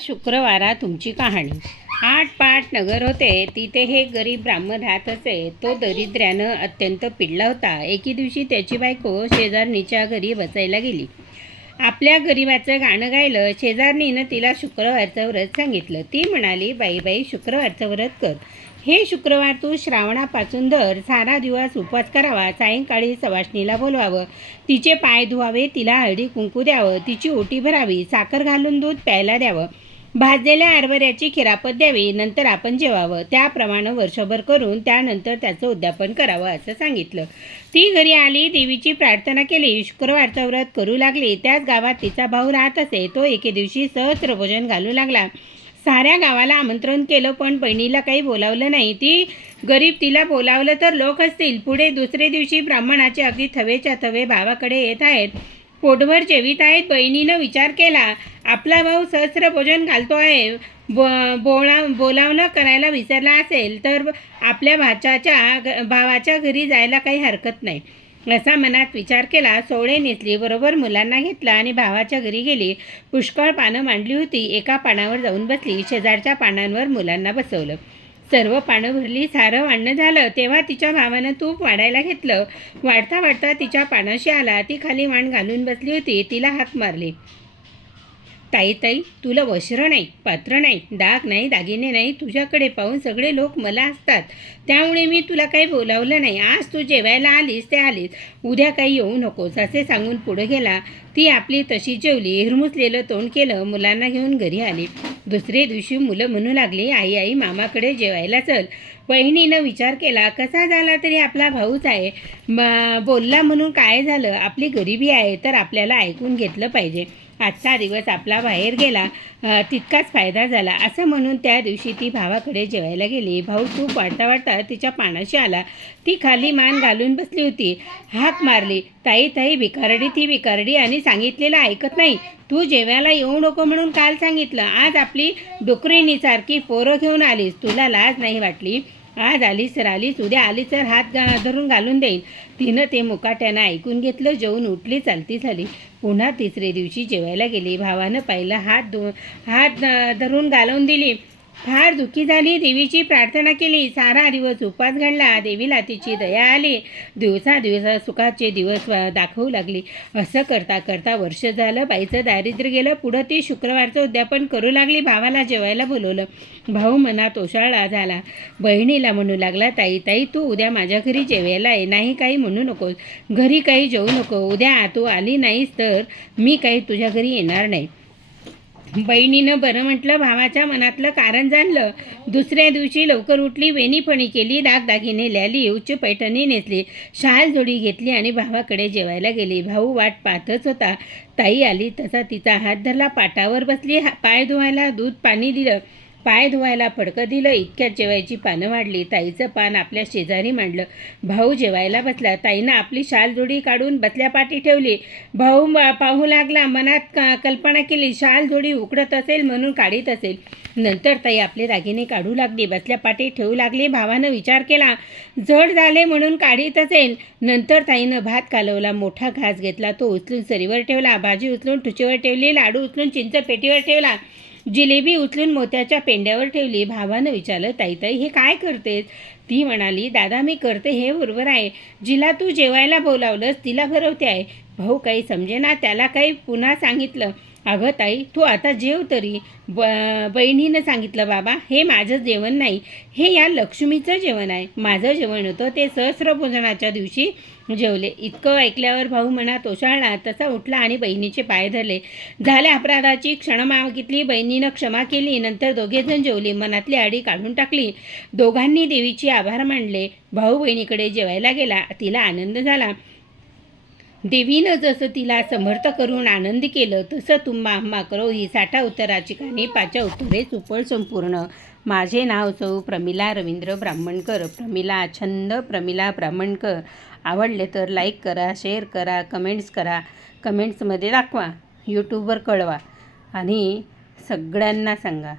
शुक्रवारा तुमची कहाणी. आठ पाठ नगर होते तिथे हे गरीब ब्राह्मण राहत असे. तो दरिद्र्यानं अत्यंत पिडला होता. एके दिवशी त्याची बायको शेजारणीच्या घरी बसायला गेली. आपल्या गरिबाचं गाणं गायलं. शेजारणीनं तिला शुक्रवारचं व्रत सांगितलं. ती म्हणाली बाई बाई शुक्रवारचं व्रत कर. हे शुक्रवार तू श्रावणापासून दर सारा दिवस उपवास करावा. सायंकाळी सवाष्णीला बोलवावं. तिचे पाय धुवावे. तिला हळदी कुंकू द्यावं. तिची ओटी भरावी. साखर घालून दूध प्यायला द्यावं. भाजलेल्या हरभऱ्याची खिरापत द्यावी नंतर आपण जेवावं. त्याप्रमाणे वर्षभर करून त्यानंतर त्याचं उद्यापन करावं असं सांगितलं. ती घरी आली देवीची प्रार्थना केली शुक्रवारचं व्रत करू लागली. त्याच गावात तिचा भाऊ राहत असे. तो एके दिवशी सहस्र भोजन घालू लागला. साऱ्या गावाला आमंत्रण केलं पण बहिणीला काही बोलावलं नाही. ती गरीब तिला बोलावलं तर लोक असतील पुढे दुसरे दिवशी ब्राह्मणाचे अगदी थवेच्या थवे भावाकडे येत आहेत. पोटभर जेवित आहेत बहिणीनं विचार केला आपला भाऊ सहस्र भोजन घालतो आहे बो बोला बोलावणं करायला विसरला असेल तर आपल्या भाच्याच्या भावाच्या घरी जायला काही हरकत नाही. असा मनात विचार केला सोळे नेसली बरोबर मुलांना घेतला आणि भावाच्या घरी गेली. पुष्कळ पानं मांडली होती एका पानावर जाऊन बसली शेजारच्या पानांवर मुलांना बसवलं. सर्व पानं भरली सारं वाढणं झालं तेव्हा तिच्या भावानं तूप वाढायला घेतलं. वाढता वाढता तिच्या पानाशी आला. ती खाली वाण घालून बसली होती. तिला हाक मारली. ताई ताई तुला वस्त्र नाही पात्र नाही डाग नाही दागिने नाही तुझ्याकडे पाहून सगळे लोक मला असतात त्यामुळे मी तुला काही बोलावलं नाही. आज तू जेवायला आलीस ते आलीस. उद्या काही येऊ नकोस असे सांगून पुढे गेला. ती आपली तशी जेवली. हिरमुसलेलं तोंड केलं. मुलांना घेऊन घरी आली. दुसरे दिवशी मुलं म्हणू लागली आई आई मामाकडे जेवायला चल. बहिणीनं विचार केला कसा झाला तरी आपला भाऊच आहे. म- बोलला म्हणून काय झालं? आपली गरिबी आहे तर आपल्याला ऐकून घेतलं पाहिजे. आजचा दिवस आपला बाहेर गेला तितकाच फायदा झाला. असं म्हणून त्या दिवशी ती भावाकडे जेवायला गेली. भाऊ तूप वाढता वाढता तिच्या पानाशी आला. ती खाली मान घालून बसली होती. हाक मारली. ताई ताई भिकारडी ती भिकारडी आणि सांगितलेलं ऐकत नाही. तू जेवायला येऊ नको म्हणून काल सांगितलं. आज आपली डुकरीनीसारखी पोरं घेऊन आलीस. तुला लाज नाही वाटली? आज आलीस तर आलीस. उद्या आलीस तर हात गा- धरून घालून देईन तिनं ते मुकाट्यानं ऐकून घेतलं. जेवून उठली चालती झाली. पुन्हा तिसरे दिवशी जेवायला गेली. भावानं पाहिलं हात दो हात धरून घालवून दिली. फार दुःखी झाली देवीची प्रार्थना केली सारा दिवस उपास घडला देवीला तिची दया आली. दिवसा दिवसा सुखाचे दिवस दाखवू लागली. असं करता करता वर्ष झालं बाईचं दारिद्र्य गेलं. पुढं ती शुक्रवारचं उद्यापन करू लागली भावाला जेवायला बोलवलं. भाऊ मनात ओशाळा झाला. बहिणीला म्हणू लागला ताई ताई तू उद्या माझ्या घरी जेवायला ये. नाही काही म्हणू नकोस. घरी काही जेवू नको. उद्या तू आली नाहीस तर मी काही तुझ्या घरी येणार नाही. बहिणीनं बरं म्हटलं भावाच्या मनातलं कारण जाणलं. दुसऱ्या दिवशी लवकर उठली वेणीपणी केली दागदागिने ल्याली उच्च पैठणी नेसली शाल जोडी घेतली आणि भावाकडे जेवायला गेली. भाऊ वाट पाहतच होता. ताई आली तसा तिचा हात धरला पाटावर बसली हा- पाय धुवायला दूध पाणी दिलं. पाय धुवायला फडकं दिलं इतक्यात जेवायची पानं वाढली. ताईचं पान आपल्या शेजारी मांडलं. भाऊ जेवायला बसला. ताईनं आपली शाल जोडी काढून बसल्या पाठी ठेवली. भाऊ पाहू लागला मनात कल्पना केली शाल जोडी उकडत असेल म्हणून काढीत असेल. नंतर ताई आपले दागिने काढू लागली बसल्या पाठी ठेवू लागली. भावानं विचार केला जड झाले म्हणून काढीत असेल. नंतर ताईनं भात कालवला मोठा घास घेतला तो उचलून सरीवर ठेवला भाजी उचलून ठुचीवर ठेवली लाडू उचलून चिंच पेटीवर ठेवला. जिलेबी उचलून मोत्याच्या पेंड्यावर ठेवली. भावानं विचारलं ताई ताई हे काय करतेस? ती म्हणाली दादा मी करते हे बरोबर आहे. जिला तू जेवायला बोलावलंस तिला भरवते आहे. भाऊ काही समजेना त्याला काही पुन्हा सांगितलं. अगं ताई तू आता जेव तरी. ब बहिणीनं सांगितलं बाबा हे माझं जेवण नाही. हे या लक्ष्मीचं जेवण आहे. माझं जेवण होतं ते सहस्र भोजनाच्या दिवशी जेवले. इतकं ऐकल्यावर भाऊ मनात ओशाळला तसा उठला आणि बहिणीचे पाय धरले. झाल्या अपराधाची क्षणमागितली बहिणीनं क्षमा केली. नंतर दोघेजण जेवली. मनातली आडी काढून टाकली. दोघांनी देवीची आभार मानले. भाऊ बहिणीकडे जेवायला गेला. तिला आनंद झाला. देवीनं जसं तिला समर्थ करून आनंद केलं तसं तुम्हा आम्हा करो. ही साठा उत्तराची कहाणी पाच्या उत्तरे चुपळ संपूर्ण. माझे नाव चौ प्रमिला रवींद्र ब्राह्मणकर. प्रमिला छंद प्रमिला ब्राह्मणकर. आवडले तर लाईक करा शेअर करा कमेंट्स करा. कमेंट्समध्ये दाखवा. यूट्यूबवर कळवा. आणि सगळ्यांना सांगा.